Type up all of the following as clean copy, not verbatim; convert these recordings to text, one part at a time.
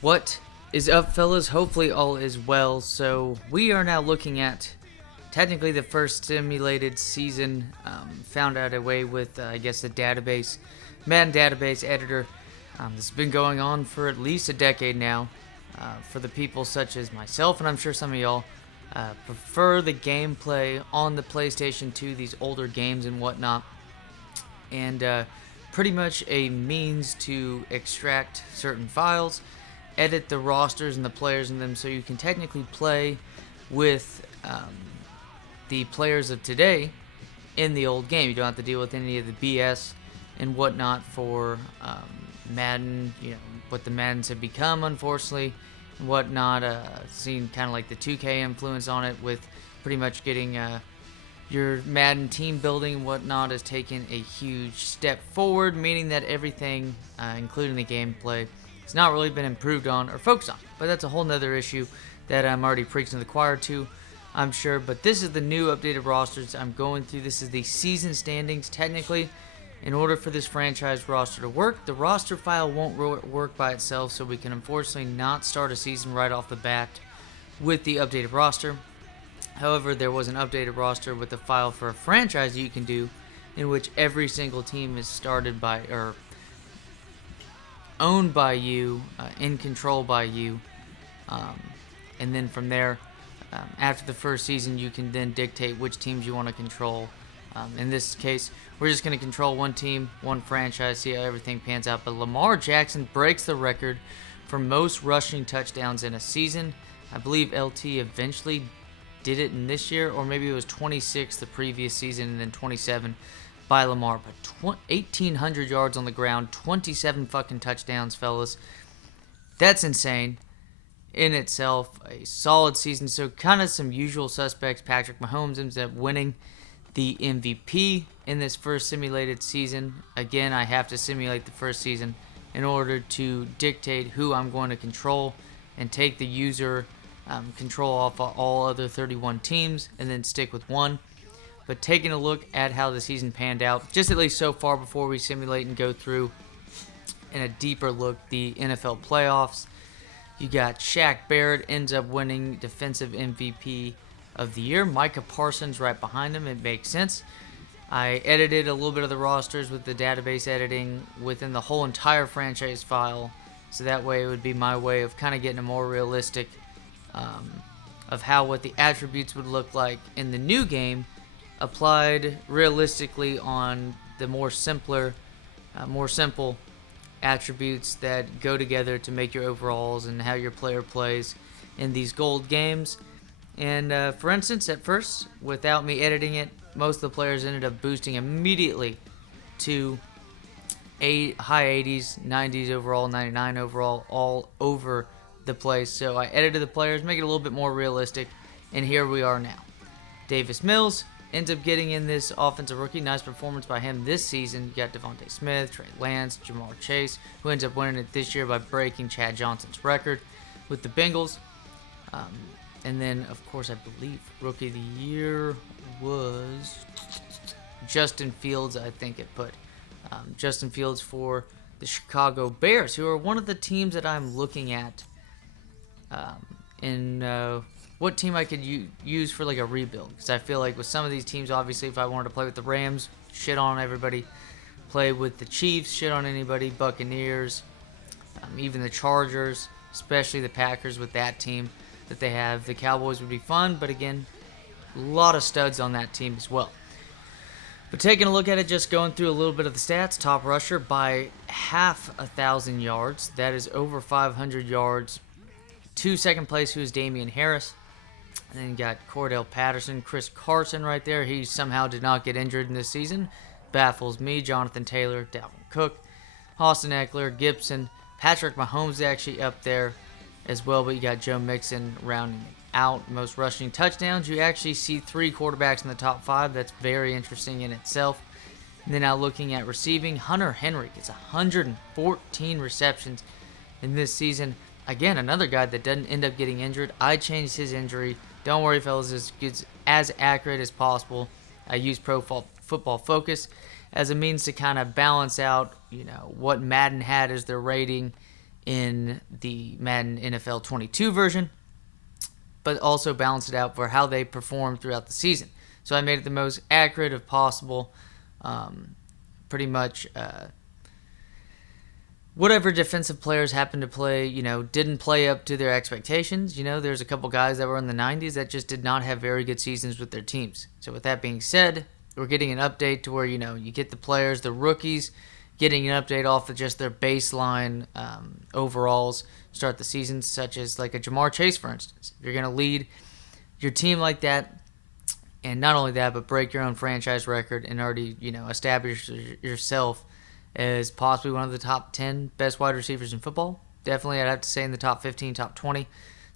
What is up, fellas? Hopefully all is well. So we are now looking at technically the first simulated season. Found out a way with, I guess, the database, Madden database editor. This has been going on for at least a decade now. For the people such as myself, and I'm sure some of y'all prefer the gameplay on the PlayStation 2, these older games and whatnot, and pretty much a means to extract certain files, edit the rosters and the players in them, so you can technically play with the players of today in the old game. You don't have to deal with any of the BS and whatnot for Madden, what the Maddens have become, unfortunately, and whatnot. Seeing kind of like the 2K influence on it, with pretty much getting your Madden team building and whatnot has taken a huge step forward, meaning that everything, including the gameplay, has not really been improved on or focused on. But that's a whole nother issue that I'm already preaching to the choir to, I'm sure. But this is the new updated rosters I'm going through. This is the season standings, technically. In order for this franchise roster to work, the roster file won't work by itself, so we can unfortunately not start a season right off the bat with the updated roster. However, there was an updated roster with a file for a franchise you can do, in which every single team is started by, or owned by you, in control by you, and then from there, after the first season, you can then dictate which teams you want to control. In this case, we're just going to control one team, one franchise, see how everything pans out. But Lamar Jackson breaks the record for most rushing touchdowns in a season. I believe LT eventually did it in this year, or maybe it was 26 the previous season, and then 27 by Lamar. But 1,800 yards on the ground, 27 fucking touchdowns, fellas. That's insane in itself. A solid season. So kind of some usual suspects. Patrick Mahomes ends up winning the MVP in this first simulated season. Again, I have to simulate the first season in order to dictate who I'm going to control and take the user control off of all other 31 teams and then stick with one. But taking a look at how the season panned out, just at least so far before we simulate and go through in a deeper look the NFL playoffs, you got Shaq Barrett ends up winning defensive MVP of the year. Micah Parsons right behind him. It makes sense. I edited a little bit of the rosters with the database editing within the whole entire franchise file, so that way it would be my way of kind of getting a more realistic of what the attributes would look like in the new game, applied realistically on the more simple attributes that go together to make your overalls and how your player plays in these gold games. And for instance, at first, without me editing it, most of the players ended up boosting immediately to high 80s, 90s overall, 99 overall, all over the place. So I edited the players, make it a little bit more realistic, and here we are now. Davis Mills ends up getting in this offensive rookie. Nice performance by him this season. You got Devontae Smith, Trey Lance, Jamar Chase, who ends up winning it this year by breaking Chad Johnson's record with the Bengals. And then, of course, I believe Rookie of the Year was Justin Fields, I think it put. Justin Fields for the Chicago Bears, who are one of the teams that I'm looking at in what team I could use for like a rebuild. Because I feel like with some of these teams, obviously, if I wanted to play with the Rams, shit on everybody. Play with the Chiefs, shit on anybody. Buccaneers, even the Chargers, especially the Packers with that team that they have. The Cowboys would be fun, but again, a lot of studs on that team as well. But taking a look at it, just going through a little bit of the stats, top rusher by half 1,000 yards. That is over 500 yards. To second place, who is Damian Harris. And then you got Cordell Patterson, Chris Carson right there. He somehow did not get injured in this season. Baffles me. Jonathan Taylor, Dalvin Cook, Austin Eckler, Gibson. Patrick Mahomes is actually up there as well, but you got Joe Mixon rounding out. Most rushing touchdowns. You actually see 3 quarterbacks in the top 5. That's very interesting in itself. And then now looking at receiving, Hunter Henry gets 114 receptions in this season. Again, another guy that doesn't end up getting injured. I changed his injury. Don't worry, fellas. It's as accurate as possible. I use Pro Football Focus as a means to kind of balance out, what Madden had as their rating in the Madden NFL 22 version, but also balance it out for how they perform throughout the season. So I made it the most accurate of possible. Pretty much whatever defensive players happen to play, didn't play up to their expectations. There's a couple guys that were in the 90s that just did not have very good seasons with their teams. So with that being said, we're getting an update to where, you get the players, the rookies, getting an update off of just their baseline overalls start the season, such as like a Jamar Chase, for instance. If you're going to lead your team like that, and not only that, but break your own franchise record and already, establish yourself as possibly one of the top 10 best wide receivers in football. Definitely, I'd have to say in the top 15, top 20.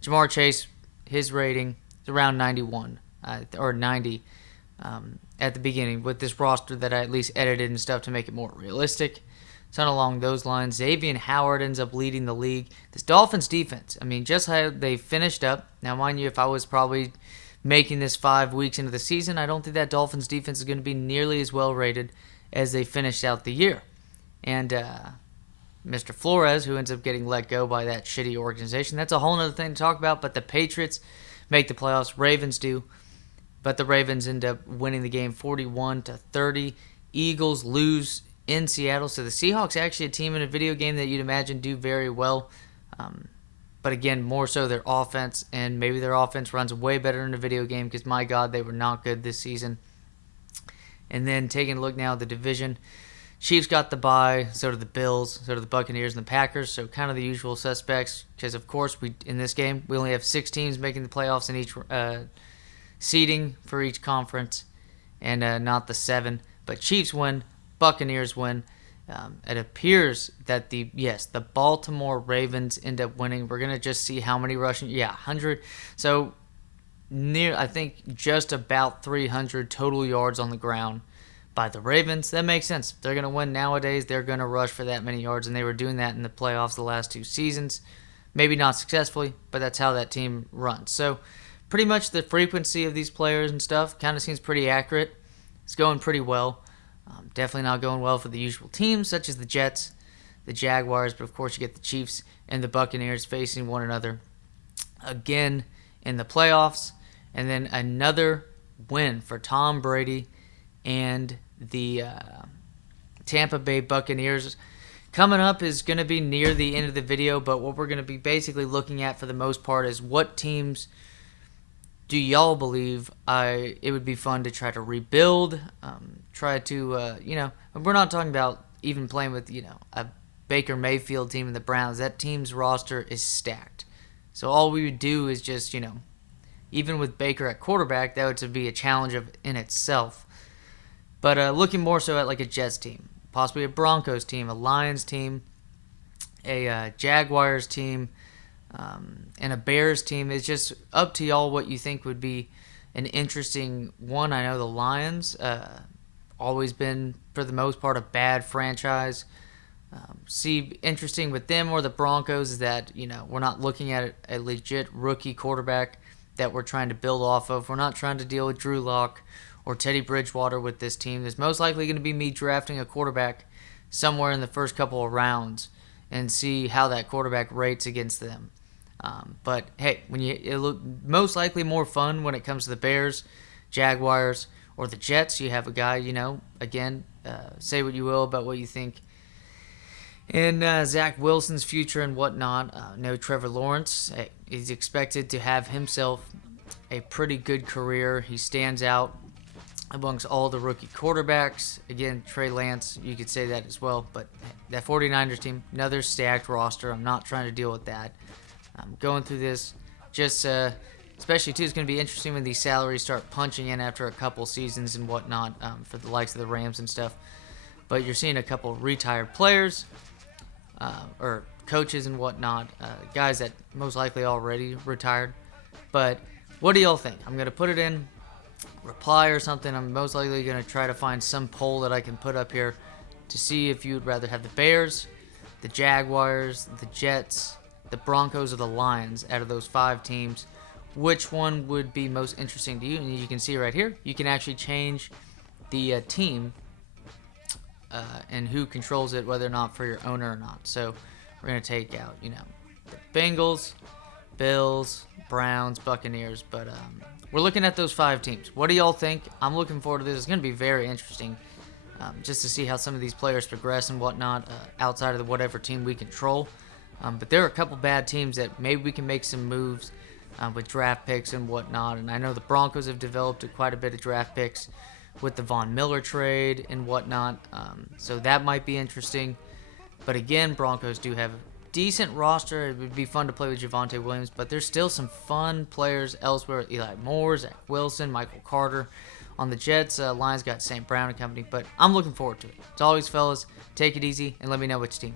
Jamar Chase, his rating is around 91 or 90 at the beginning with this roster that I at least edited and stuff to make it more realistic. Something along those lines. Xavier Howard ends up leading the league. This Dolphins defense, just how they finished up. Now, mind you, if I was probably making this 5 weeks into the season, I don't think that Dolphins defense is going to be nearly as well rated as they finished out the year. And Mr. Flores, who ends up getting let go by that shitty organization, that's a whole other thing to talk about. But the Patriots make the playoffs. Ravens do. But the Ravens end up winning the game 41-30. Eagles lose in Seattle. So the Seahawks actually a team in a video game that you'd imagine do very well. But again, more so their offense, and maybe their offense runs way better in a video game because, my God, they were not good this season. And then taking a look now at the division, Chiefs got the bye, so did the Bills, so did the Buccaneers and the Packers, so kind of the usual suspects because, of course, in this game, we only have 6 teams making the playoffs in each seeding for each conference, and not the 7. But Chiefs win, Buccaneers win. It appears that the Baltimore Ravens end up winning. We're going to just see how many rushing. 100. So I think just about 300 total yards on the ground by the Ravens. That makes sense. If they're going to win nowadays, they're going to rush for that many yards, and they were doing that in the playoffs the last 2 seasons. Maybe not successfully, but that's how that team runs. So pretty much the frequency of these players and stuff kind of seems pretty accurate. It's going pretty well. Definitely not going well for the usual teams, such as the Jets, the Jaguars, but of course you get the Chiefs and the Buccaneers facing one another again in the playoffs. And then another win for Tom Brady and the Tampa Bay Buccaneers. Coming up is going to be near the end of the video, but what we're going to be basically looking at for the most part is what teams do y'all believe it would be fun to try to rebuild, try to, we're not talking about even playing with, a Baker Mayfield team in the Browns. That team's roster is stacked. So all we would do is just, even with Baker at quarterback, that would be a challenge in itself. But looking more so at like a Jets team, possibly a Broncos team, a Lions team, a Jaguars team, and a Bears team. It's just up to y'all what you think would be an interesting one. I know the Lions always been, for the most part, a bad franchise. See, interesting with them or the Broncos is that, we're not looking at a legit rookie quarterback that we're trying to build off of. We're not trying to deal with Drew Lock or Teddy Bridgewater with this team. There's most likely going to be me drafting a quarterback somewhere in the first couple of rounds and see how that quarterback rates against them. But hey, it look most likely more fun when it comes to the Bears, Jaguars, or the Jets. You have a guy, again, say what you will about what you think in Zach Wilson's future and whatnot. No Trevor Lawrence. Hey, he's expected to have himself a pretty good career. He stands out amongst all the rookie quarterbacks. Again, Trey Lance, you could say that as well. But that 49ers team, another stacked roster. I'm not trying to deal with that. I'm going through this just especially too, it's going to be interesting when these salaries start punching in after a couple seasons and whatnot for the likes of the Rams and stuff. But you're seeing a couple retired players or coaches and whatnot, guys that most likely already retired. But what do y'all think? I'm going to put it in reply or something. I'm most likely going to try to find some poll that I can put up here to see if you would rather have the Bears, the Jaguars, the Jets, the Broncos, or the Lions out of those 5 teams. Which one would be most interesting to you? And you can see right here, you can actually change the team and who controls it, whether or not for your owner or not. So We're going to take out, the Bengals, Bills, Browns, Buccaneers. But we're looking at those 5 teams. What do y'all think? I'm looking forward to this. It's going to be very interesting just to see how some of these players progress and whatnot outside of whatever team we control. But there are a couple bad teams that maybe we can make some moves with draft picks and whatnot. And I know the Broncos have developed quite a bit of draft picks with the Von Miller trade and whatnot. So that might be interesting. But again, Broncos do have a decent roster. It would be fun to play with Javonte Williams, but there's still some fun players elsewhere. Eli Moore, Zach Wilson, Michael Carter. On the Jets, Lions got St. Brown and company, but I'm looking forward to it. As always, fellas, take it easy and let me know which team.